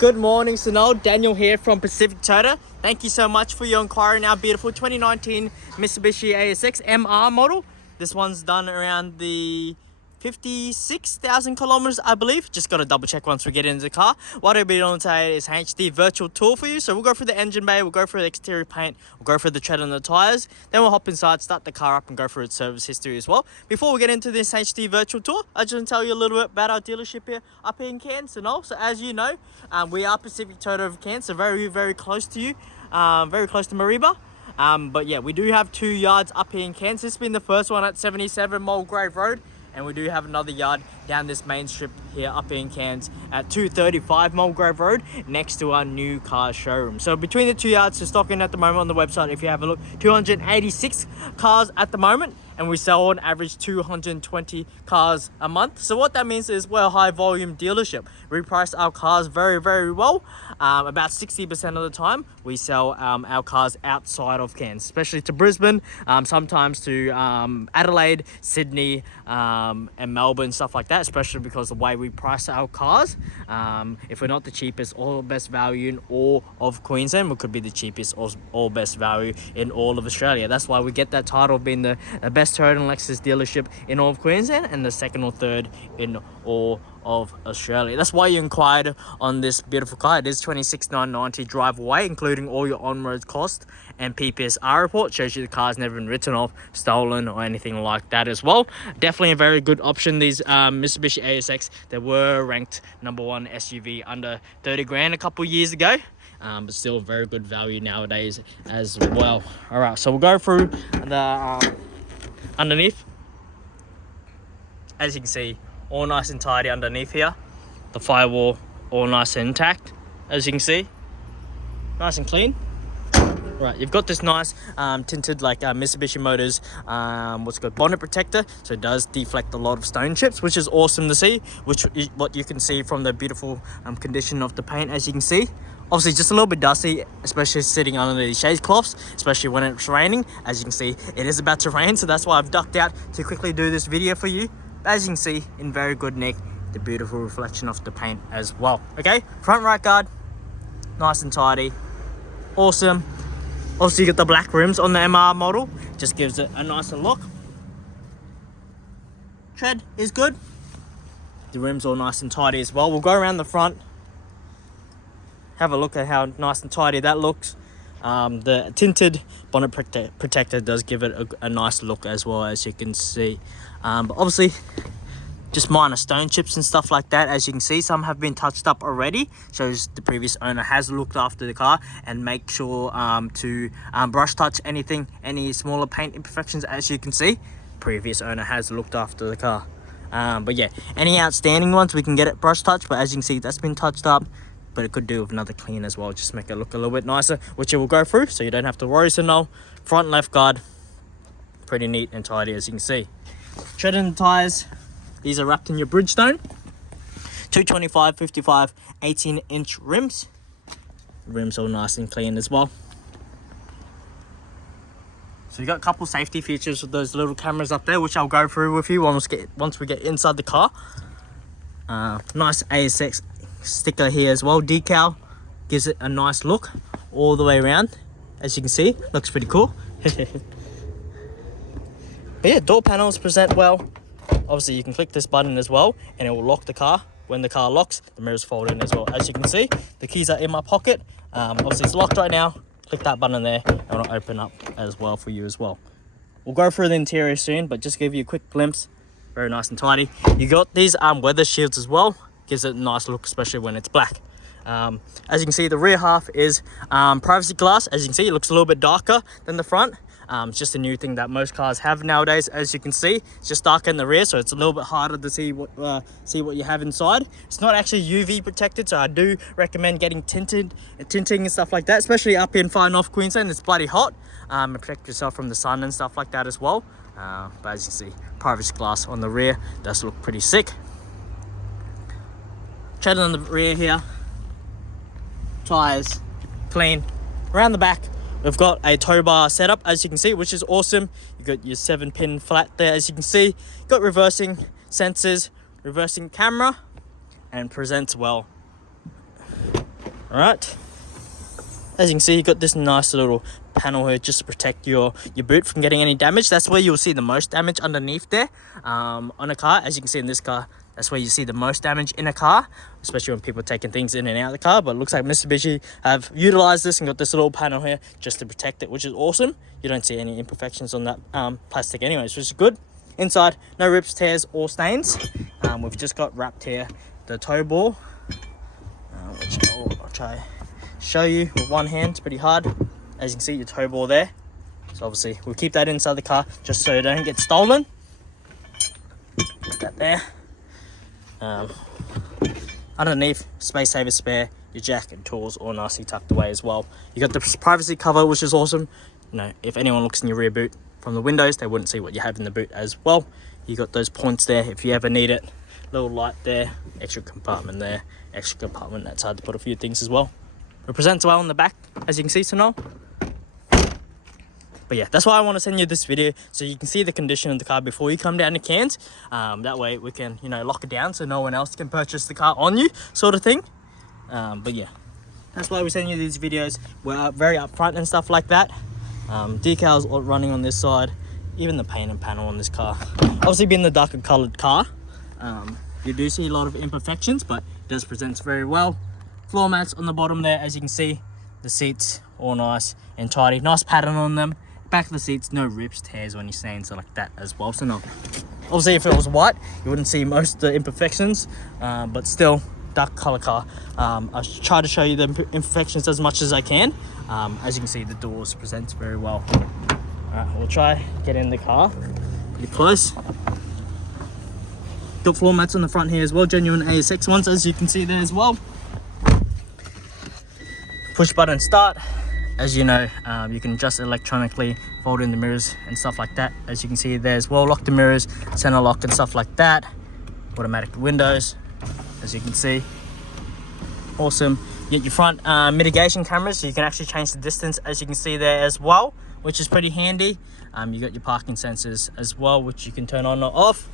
Good morning, Sinol. Daniel here from Pacific Toyota. Thank you so much for your inquiry in our beautiful 2019 Mitsubishi ASX MR model. This one's done around the 56,000 kilometers, I believe. Just got to double check once we get into the car. What I'll be doing today is an HD virtual tour for you. So we'll go through the engine bay, we'll go through the exterior paint, we'll go through the tread on the tires, then we'll hop inside, start the car up and go through its service history as well. Before we get into this HD virtual tour, I just want to tell you a little bit about our dealership here up here in Cairns. So as you know, we are Pacific Toyota of Cairns, so very close to you, very close to Mariba. But yeah, we do have 2 yards up here in Cairns. This has been the first one at 77 Mulgrave Road. And we do have another yard down this main strip here up in Cairns at 235 Mulgrave Road next to our new car showroom. So between the 2 yards, to stock in at the moment on the website, if you have a look, 286 cars at the moment. And we sell on average 220 cars a month. So what that means is we're a high volume dealership. We price our cars very well. About 60% of the time we sell our cars outside of Cairns, especially to Brisbane, sometimes to Adelaide, Sydney, and Melbourne, stuff like that, especially because of the way we price our cars. If we're not the cheapest or best value in all of Queensland, we could be the cheapest or best value in all of Australia. That's why we get that title of being the best Toyota and Lexus dealership in all of Queensland and the second or third in all of Australia. That's why you inquired on this beautiful car. It is 26,990 drive away, including all your on-road costs, and PPSR report shows you the car's never been written off, stolen, or anything like that as well. Definitely a very good option. These Mitsubishi ASX, they were ranked #1 SUV under 30 grand a couple years ago. But still very good value nowadays as well. All right, so we'll go through the underneath. As you can see, all nice and tidy underneath here. The firewall all nice and intact, as you can see, nice and clean. Right, you've got this nice tinted like Mitsubishi Motors what's called bonnet protector, so it does deflect a lot of stone chips, which is awesome to see, which is what you can see from the beautiful condition of the paint. As you can see, obviously just a little bit dusty, especially sitting under these shade cloths, especially when it's raining. As you can see, it is about to rain, so that's why I've ducked out to quickly do this video for you. As you can see, in very good nick, the beautiful reflection of the paint as well. Okay, front right guard, nice and tidy, awesome. Obviously, you got the black rims on the MR model, just gives it a nicer look. Tread is good. The rims all nice and tidy as well. We'll go around the front, have a look at how nice and tidy that looks. The tinted bonnet protector does give it a nice look as well, as you can see. But obviously, just minor stone chips and stuff like that. As you can see, some have been touched up already. Shows the previous owner has looked after the car and make sure to brush touch any smaller paint imperfections. As you can see, previous owner has looked after the car. But yeah, any outstanding ones we can get it brush touch, but as you can see, that's been touched up. But it could do with another clean as well, just make it look a little bit nicer, which it will go through, so you don't have to worry. So no, front left guard, pretty neat and tidy, as you can see. Tread in the tires, these are wrapped in your Bridgestone 225, 55, 18-inch rims. The rims all nice and clean as well. So you got a couple safety features with those little cameras up there, which I'll go through with you once we get inside the car. Nice ASX sticker here as well, decal, gives it a nice look all the way around. As you can see, looks pretty cool. But yeah, door panels present well. Obviously you can click this button as well and it will lock the car. When the car locks, the mirrors fold in as well. As you can see, the keys are in my pocket. Obviously it's locked right now. Click that button there and it'll open up as well for you as well. We'll go through the interior soon, but just give you a quick glimpse. Very nice and tidy. You got these weather shields as well. Gives it a nice look, especially when it's black. As you can see, the rear half is privacy glass. As you can see, it looks a little bit darker than the front. It's just a new thing that most cars have nowadays. As you can see, it's just darker in the rear, so it's a little bit harder to see what you have inside. It's not actually UV protected, so I do recommend getting tinting and stuff like that, especially up in far north Queensland. It's bloody hot. Protect yourself from the sun and stuff like that as well. But as you can see, privacy glass on the rear does look pretty sick. Tread on the rear here, tires clean. Around the back, we've got a tow bar setup, as you can see, which is awesome. You've got your 7-pin flat there, as you can see. Got reversing sensors, reversing camera, and presents well. All right. As you can see, you got this nice little panel here just to protect your boot from getting any damage. That's where you'll see the most damage underneath there on a car. As you can see in this car, that's where you see the most damage in a car, especially when people are taking things in and out of the car. But it looks like Mitsubishi have utilized this and got this little panel here just to protect it, which is awesome. You don't see any imperfections on that plastic anyways, which is good. Inside, no rips, tears, or stains. We've just got wrapped here the toe ball, which I'll try show you with one hand. It's pretty hard. As you can see, your toe ball there. So obviously we'll keep that inside the car just so it don't get stolen. Put that there. Underneath, space saver spare, your jack and tools all nicely tucked away as well. You got the privacy cover, which is awesome. You know, if anyone looks in your rear boot from the windows, they wouldn't see what you have in the boot as well. You got those points there if you ever need it. Little light there, extra compartment there, extra compartment that side to put a few things as well. Represents well in the back, as you can see, Sinol. But yeah, that's why I want to send you this video, so you can see the condition of the car before you come down to Cairns. That way we can, you know, lock it down so no one else can purchase the car on you, sort of thing. But yeah, that's why we send you these videos. We're very upfront and stuff like that. Decals running on this side, even the paint and panel on this car. Obviously, being the darker colored car, you do see a lot of imperfections, but it does present very well. Floor mats on the bottom there, as you can see. The seats all nice and tidy, nice pattern on them. Back of the seats, no rips, tears, or any stains like that as well. So no, obviously if it was white, you wouldn't see most of the imperfections, but still dark color car. I try to show you the imperfections as much as I can. As you can see, the doors present very well. All right, we'll try get in the car pretty close. Got floor mats on the front here as well, genuine ASX ones, as you can see there as well. Push button start. As you know, you can adjust electronically, fold in the mirrors and stuff like that. As you can see there as well, lock the mirrors, center lock and stuff like that. Automatic windows, as you can see. Awesome. You get your front mitigation cameras, so you can actually change the distance, as you can see there as well, which is pretty handy. You got your parking sensors as well, which you can turn on or off.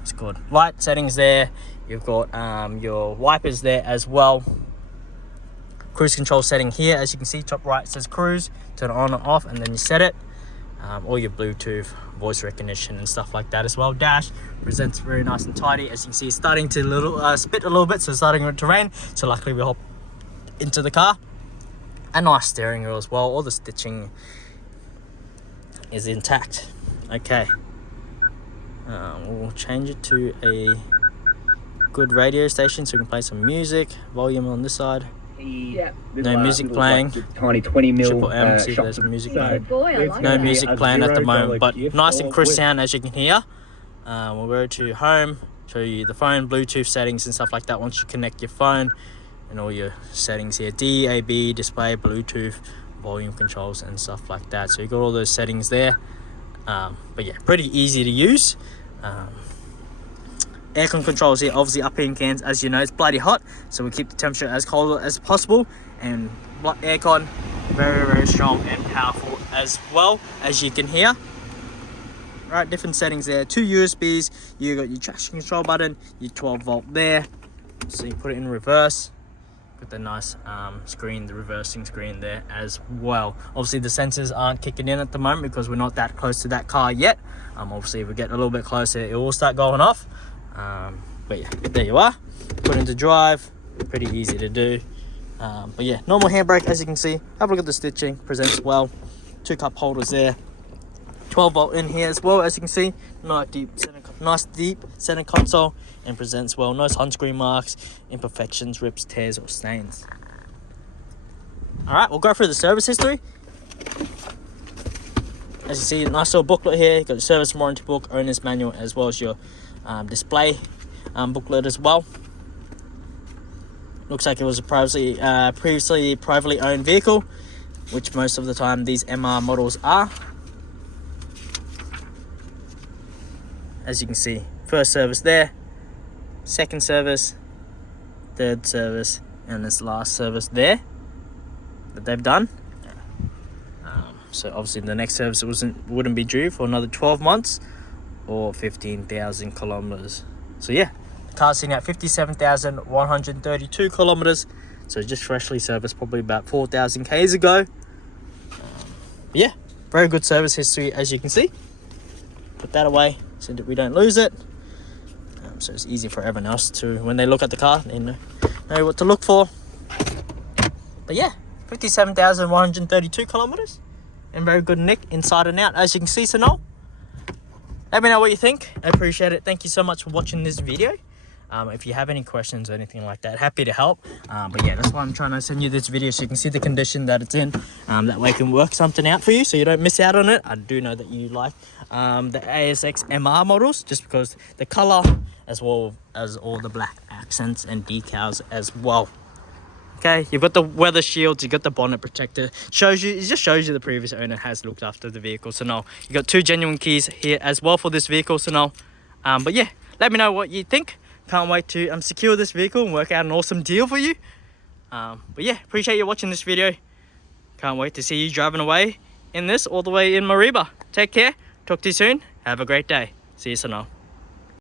It's good. Light settings there. You've got your wipers there as well. Cruise control setting here, as you can see, top right says cruise. Turn it on or off, and then you set it. All your Bluetooth, voice recognition and stuff like that as well. Dash presents very nice and tidy. As you can see, it's starting to spit a little bit, so it's starting to rain. So luckily we hop into the car. A nice steering wheel as well. All the stitching is intact. Okay, we'll change it to a good radio station so we can play some music. Volume on this side. Yeah. No music playing. Tiny 20 mil. Triple M, see if there's music playing. Like No that. music playing at the moment, but nice and crisp sound, as you can hear. We'll go to home, show you the phone, Bluetooth settings and stuff like that once you connect your phone, and all your settings here, DAB, display, Bluetooth, volume controls and stuff like that. So you got all those settings there. But yeah, pretty easy to use. Aircon controls here, obviously up here in Cairns, as you know, it's bloody hot, so we keep the temperature as cold as possible. And aircon, very, very strong and powerful as well, as you can hear. Right, different settings there. 2 USBs. You got your traction control button, your 12 volt there. So you put it in reverse. Got the nice screen, the reversing screen there as well. Obviously the sensors aren't kicking in at the moment because we're not that close to that car yet. Obviously if we get a little bit closer, it will start going off. But yeah, there you are. Put into drive, pretty easy to do. But yeah, normal handbrake, as you can see. Have a look at the stitching, presents well. 2 cup holders there. 12 volt in here as well, as you can see. Nice deep center console, and presents well. No sunscreen marks, imperfections, rips, tears, or stains. All right, we'll go through the service history. As you see, nice little booklet here. You've got your service warranty book, owner's manual, as well as your display booklet as well. Looks like it was a previously privately owned vehicle, which most of the time these MR models are. As you can see, first service there, second service, third service, and this last service there that they've done. So obviously the next service wouldn't be due for another 12 months or 15,000 kilometers. So yeah, Car's sitting at 57,132 kilometers. So just freshly serviced, probably about 4,000 Ks ago. Yeah, very good service history, as you can see. Put that away so that we don't lose it. So it's easy for everyone else to, when they look at the car, they know what to look for. But yeah, 57,132 kilometers. And very good nick inside and out, as you can see, Sinol. Let me know what you think. I appreciate it. Thank you so much for watching this video. If you have any questions or anything like that, happy to help. But yeah, that's why I'm trying to send you this video so you can see the condition that it's in. That way I can work something out for you so you don't miss out on it. I do know that you like the ASX MR models just because the color as well as all the black accents and decals as well. Okay, you've got the weather shields, you've got the bonnet protector. It just shows you the previous owner has looked after the vehicle. So no, you got 2 genuine keys here as well for this vehicle. So no, but yeah, let me know what you think. Can't wait to secure this vehicle and work out an awesome deal for you. But yeah, appreciate you watching this video. Can't wait to see you driving away in this all the way in Mariba. Take care. Talk to you soon. Have a great day. See you, Sinol.